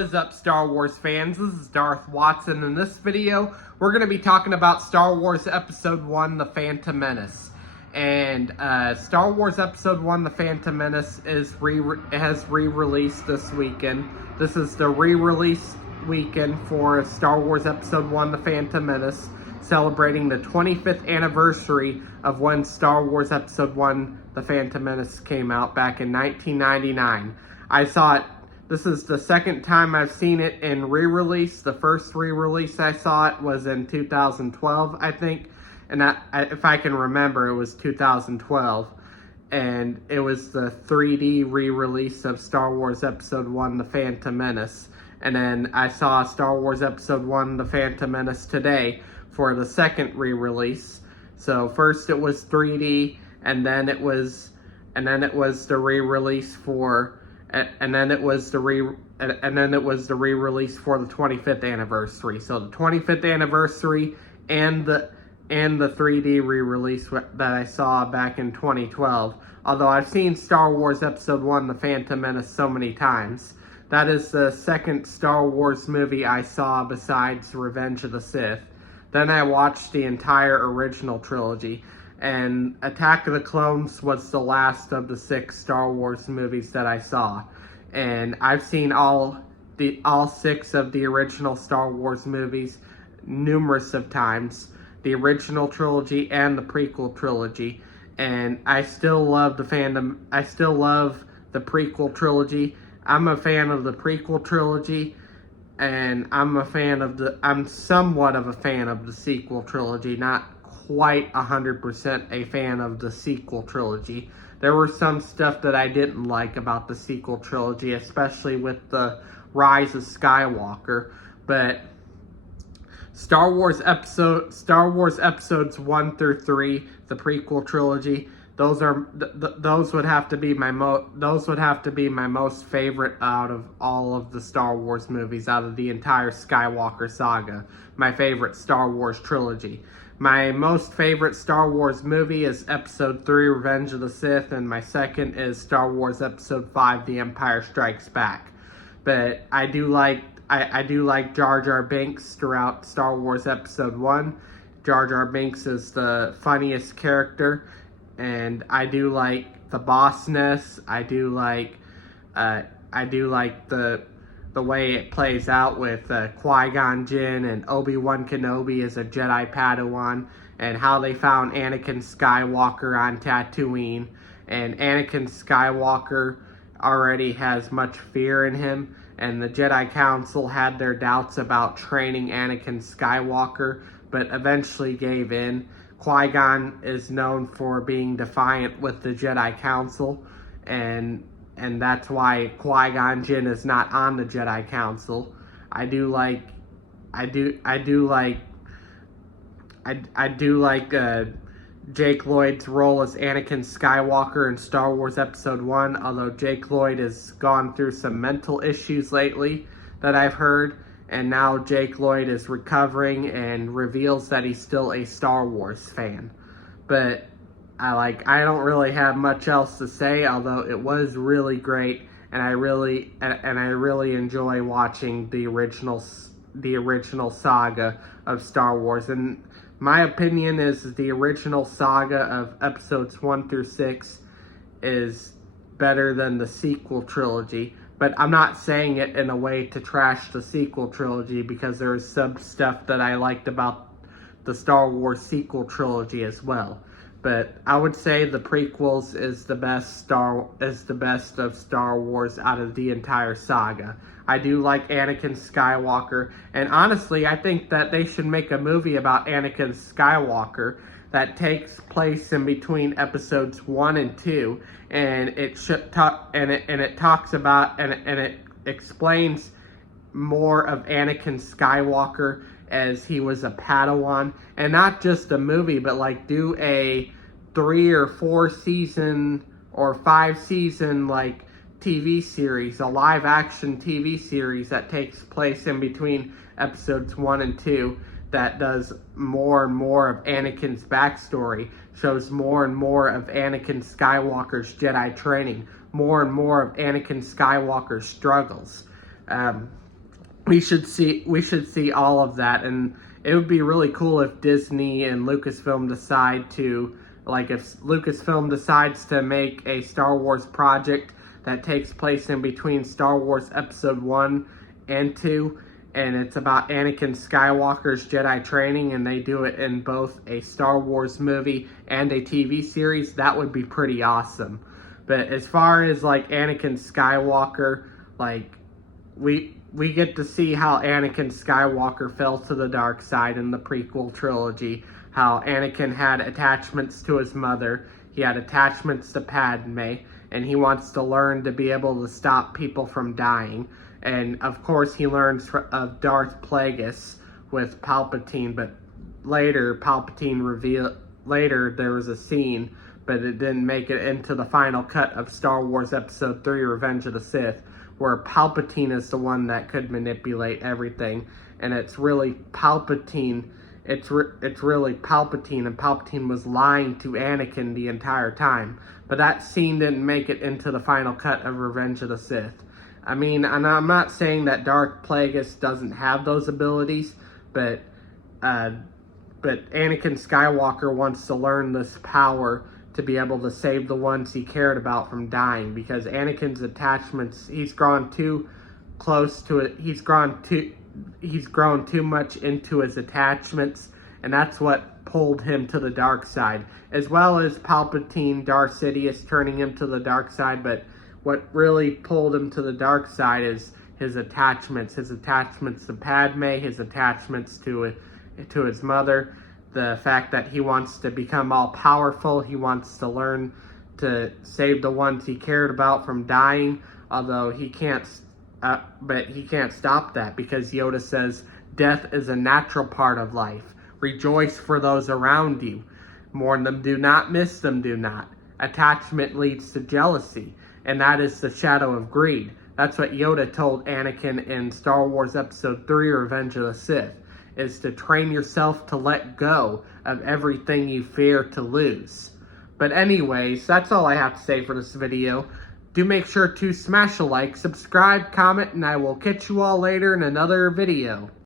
What is up, Star Wars fans? This is Darth Watson. In this video, we're going to be talking about Star Wars Episode 1, The Phantom Menace. And Star Wars Episode 1, The Phantom Menace has re-released this weekend. This is the re-release weekend for Star Wars Episode 1, The Phantom Menace, celebrating the 25th anniversary of when Star Wars Episode 1, The Phantom Menace came out back in 1999. I saw it. This is the second time I've seen it in re-release. The first re-release I saw it was in 2012, I think. And if I can remember, it was 2012. And it was the 3D re-release of Star Wars Episode 1, The Phantom Menace. And then I saw Star Wars Episode 1, The Phantom Menace today for the second re-release. So first it was 3D, and then it was the re-release for... And then it was the re-release for the 25th anniversary. So the 25th anniversary and the 3D re-release that I saw back in 2012. Although I've seen Star Wars Episode 1, The Phantom Menace so many times. That is the second Star Wars movie I saw besides Revenge of the Sith. Then I watched the entire original trilogy. And Attack of the Clones was the last of the 6 Star Wars movies that I saw. And I've seen all 6 of the original Star Wars movies numerous of times. The original trilogy and the prequel trilogy. And I still love the prequel trilogy. I'm a fan of the prequel trilogy. And I'm somewhat of a fan of the sequel trilogy, not quite 100% a fan of the sequel trilogy. There were some stuff that I didn't like about the sequel trilogy, especially with the Rise of Skywalker. But Star Wars episodes 1 through 3, the prequel trilogy, those would have to be my most favorite out of all of the Star Wars movies, out of the entire Skywalker saga. My favorite Star Wars trilogy. My most favorite Star Wars movie is Episode 3, Revenge of the Sith, and my second is Star Wars Episode 5, The Empire Strikes Back. But I do like Jar Jar Binks throughout Star Wars Episode 1. Jar Jar Binks is the funniest character, and I do like the bossness. I do like the way it plays out with Qui-Gon Jinn and Obi-Wan Kenobi as a Jedi Padawan, and how they found Anakin Skywalker on Tatooine. And Anakin Skywalker already has much fear in him, and the Jedi Council had their doubts about training Anakin Skywalker, but eventually gave in. Qui-Gon is known for being defiant with the Jedi Council, and that's why Qui-Gon Jinn is not on the Jedi Council. I do like Jake Lloyd's role as Anakin Skywalker in Star Wars Episode 1, although Jake Lloyd has gone through some mental issues lately that I've heard, and now Jake Lloyd is recovering and reveals that he's still a Star Wars fan. But I don't really have much else to say, although it was really great, and I really enjoy watching the original saga of Star Wars. And my opinion is the original saga of episodes 1 through 6 is better than the sequel trilogy. But I'm not saying it in a way to trash the sequel trilogy, because there is some stuff that I liked about the Star Wars sequel trilogy as well. But I would say the prequels is the best of Star Wars out of the entire saga. I do like Anakin Skywalker, and honestly, I think that they should make a movie about Anakin Skywalker that takes place in between episodes 1 and 2, and it explains more of Anakin Skywalker as he was a Padawan, and not just a movie, but do a 3 or 4 season or 5 season TV series, a live action TV series that takes place in between episodes 1 and 2, that does more and more of Anakin's backstory, shows more and more of Anakin Skywalker's Jedi training, more and more of Anakin Skywalker's struggles. we should see all of that, and it would be really cool if Disney and Lucasfilm decide to, like, if Lucasfilm decides to make a Star Wars project that takes place in between Star Wars Episode 1 and 2, and it's about Anakin Skywalker's Jedi training, and they do it in both a Star Wars movie and a TV series. That would be pretty awesome. But as far as, like, Anakin Skywalker, like, we get to see how Anakin Skywalker fell to the dark side in the prequel trilogy, how Anakin had attachments to his mother, he had attachments to Padme, and he wants to learn to be able to stop people from dying. And of course he learns of Darth Plagueis with Palpatine, but later there was a scene, but it didn't make it into the final cut of Star Wars Episode 3, Revenge of the Sith, where Palpatine is the one that could manipulate everything, and it's really Palpatine. It's really Palpatine, and Palpatine was lying to Anakin the entire time. But that scene didn't make it into the final cut of Revenge of the Sith. I mean, and I'm not saying that Darth Plagueis doesn't have those abilities, but Anakin Skywalker wants to learn this power to be able to save the ones he cared about from dying, because Anakin's attachments, he's grown too close to it. He's grown too much into his attachments, and that's what pulled him to the dark side, as well as Palpatine, Darth Sidious turning him to the dark side. But what really pulled him to the dark side is his attachments to Padme, his attachments to his mother, the fact that he wants to become all-powerful, he wants to learn to save the ones he cared about from dying, although he can't, but he can't stop that, because Yoda says, death is a natural part of life. Rejoice for those around you. Mourn them, do not. Miss them, do not. Attachment leads to jealousy, and that is the shadow of greed. That's what Yoda told Anakin in Star Wars Episode 3, Revenge of the Sith, is to train yourself to let go of everything you fear to lose. But anyways, that's all I have to say for this video. Do make sure to smash a like, subscribe, comment, and I will catch you all later in another video.